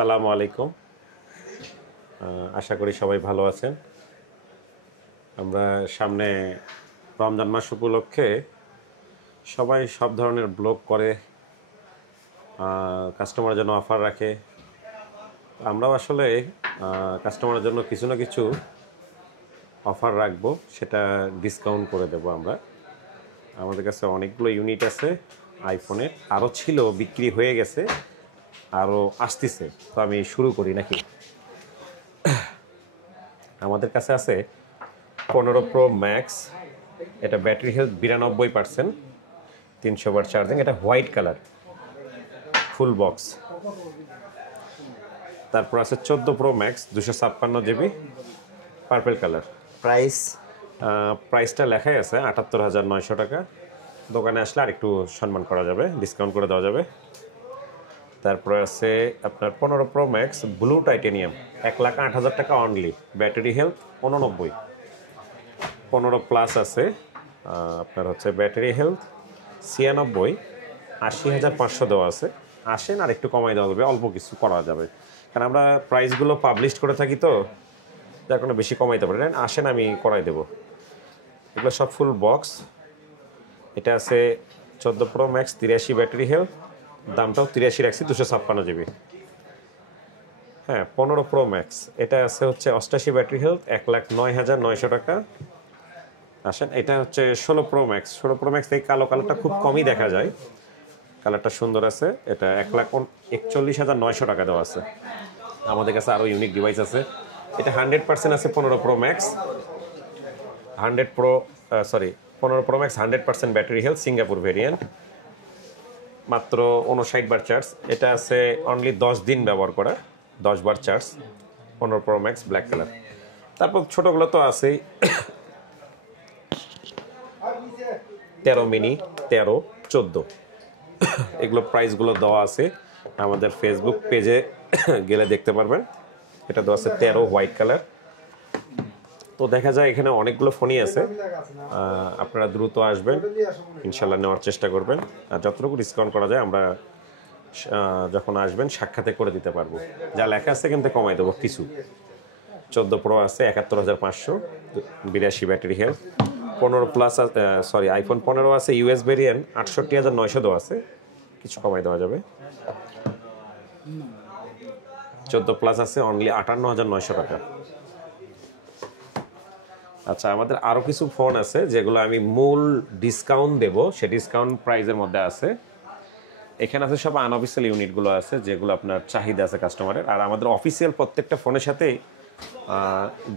আসসালামু আলাইকুম। আশা করি সবাই ভালো আছেন। আমরা সামনে রমজান মাস উপলক্ষে সবাই সব ধরনের ব্লগ করে, কাস্টমারের জন্য অফার রাখে। আমরাও আসলে কাস্টমারের জন্য কিছু না কিছু অফার রাখবো, সেটা ডিসকাউন্ট করে দেব আমরা। আমাদের কাছে অনেকগুলো ইউনিট আছে আইফোনের, আরও ছিল, বিক্রি হয়ে গেছে, আরও আসতেছে। তো আমি শুরু করি নাকি? আমাদের কাছে আছে 15 প্রো ম্যাক্স। এটা ব্যাটারি হেলথ 92%, 300 ওয়াট চার্জিং। এটা হোয়াইট কালার, ফুল বক্স। তারপর আছে 14 pro max 256 GB, purple colour. Price প্রাইসটা লেখাই আছে 78,900 টাকা। দোকানে আসলে আরেকটু সম্মান করা যাবে, ডিসকাউন্ট করে দেওয়া যাবে। তারপরে আছে আপনার 15 প্রো ম্যাক্স ব্লু টাইটেনিয়াম, 1,08,000 টাকা অনলি। Battery health 89। 15 প্লাস আছে আপনার হচ্ছে ব্যাটারি হেলথ 96, 80,500 দেওয়া আছে। আসেন আর একটু কমাই দেওয়া যাবে, অল্প কিছু করা যাবে, কারণ আমরা প্রাইসগুলো পাবলিশ করে থাকি, তো যার কোনো বেশি কমাইতে পারেন। আসেন, আমি করাই দেবো। এগুলো সব ফুল বক্স। এটা আছে 14 প্রো ম্যাক্স 83 ব্যাটারি হেলথ, দামটাও 83 রাখছি, 256 জিবি। হ্যাঁ, 15 প্রো ম্যাক্স এটা আছে হচ্ছে 88 ব্যাটারি হেলথ, 1,09,900 টাকা। আসেন, এটা হচ্ছে 16 প্রো ম্যাক্স। 16 প্রো ম্যাক্স এই কালো কালারটা খুব কমই দেখা যায়, কালারটা সুন্দর আছে। এটা 1,41,900 টাকা দেওয়া আছে। আমাদের কাছে আরও ইউনিক ডিভাইস আছে। এটা 100% আছে 15 Pro max. 15 Pro max 100% battery health, Singapore variant, মাত্র 59 বার চার্জ। এটা আছে অনলি 10 দিন ব্যবহার করা, 10 বার charge. 15 Pro Max black colour. তারপর ছোটোগুলো তো আছেই, 13 মিনি, 13, 14, এগুলো প্রাইসগুলো দেওয়া আছে আমাদের ফেসবুক পেজে গেলে দেখতে পারবেন। এটা দেওয়া আছে 13 হোয়াইট কালার। তো দেখা যায় এখানে অনেকগুলো ফোনই আছে, আপনারা দ্রুত আসবেন, ইনশাল্লাহ নেওয়ার চেষ্টা করবেন। আর যতটুকু ডিসকাউন্ট করা যায় আমরা যখন আসবেন সাক্ষাতে করে দিতে পারবো। যা লেখা আছে কিন্তু কমাই দেবো কিছু। 14 প্রো আছে 71,500, 82 ব্যাটারি হেলথ। 15 প্লাস আইফোন 15 আছে ইউএস ভেরিয়েন্ট, 68,900 দেওয়া আছে, কিছু কমাই দেওয়া যাবে। 14 প্লাস আছে অনলি 58,900 টাকা। আচ্ছা, আমাদের আরও কিছু ফোন আছে যেগুলো আমি মূল ডিসকাউন্ট দেব, সে ডিসকাউন্ট প্রাইসের মধ্যে আছে। এখানে আছে সব আনঅফিসিয়াল ইউনিটগুলো আছে, যেগুলো আপনার চাহিদা আছে কাস্টমারের। আর আমাদের অফিসিয়াল প্রত্যেকটা ফোনের সাথে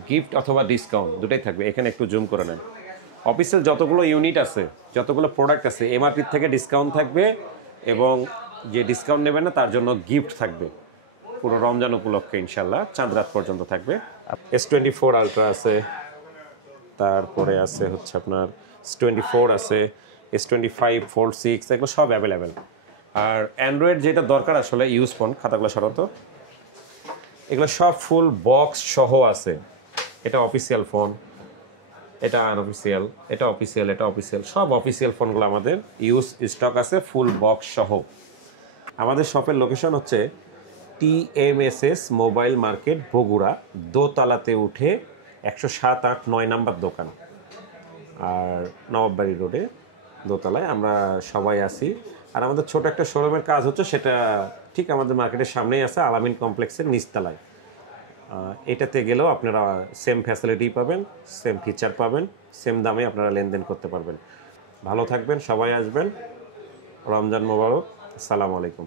গিফট অথবা ডিসকাউন্ট দুটাই থাকবে। এখানে একটু জুম করে নেন। অফিসিয়াল যতগুলো ইউনিট আছে, যতগুলো প্রোডাক্ট আছে, এমআরপির থেকে ডিসকাউন্ট থাকবে, এবং যে ডিসকাউন্ট নেবে না তার জন্য গিফট থাকবে পুরো রমজান উপলক্ষে, ইনশাল্লাহ চাঁদ রাত পর্যন্ত থাকবে। S24 আলট্রা আছে, তারপরে আছে হচ্ছে আপনার S24 আছে, S25 Fold 6, এগুলো সব অ্যাভেলেবেল। আর অ্যান্ড্রয়েড যেটা দরকার আসলে, ইউজ ফোন, খাতাগুলো সরাত, এগুলো সব ফুল বক্স সহ আছে। এটা অফিসিয়াল ফোন, এটা আনঅফিসিয়াল, এটা অফিসিয়াল, এটা অফিসিয়াল, সব অফিসিয়াল ফোনগুলো আমাদের ইউজ স্টক আছে ফুল বক্স সহ। আমাদের শপের লোকেশন হচ্ছে TMSS মোবাইল মার্কেট, বগুড়া, দোতলাতে উঠে 107, 8, 9 নাম্বার দোকান। আর নবাববাড়ি রোডে দোতলায় আমরা সবাই আছি। আর আমাদের ছোট একটা শোরুমের কাজ হচ্ছে, সেটা ঠিক আমাদের মার্কেটের সামনেই আছে, আলামিন কমপ্লেক্সের নিচতলায়। এটাতে গেলেও আপনারা সেম ফ্যাসিলিটি পাবেন, সেম ফিচার পাবেন, সেম দামে আপনারা লেনদেন করতে পারবেন। ভালো থাকবেন, সবাই আসবেন। রমজান মোবারক, আসসালামু আলাইকুম।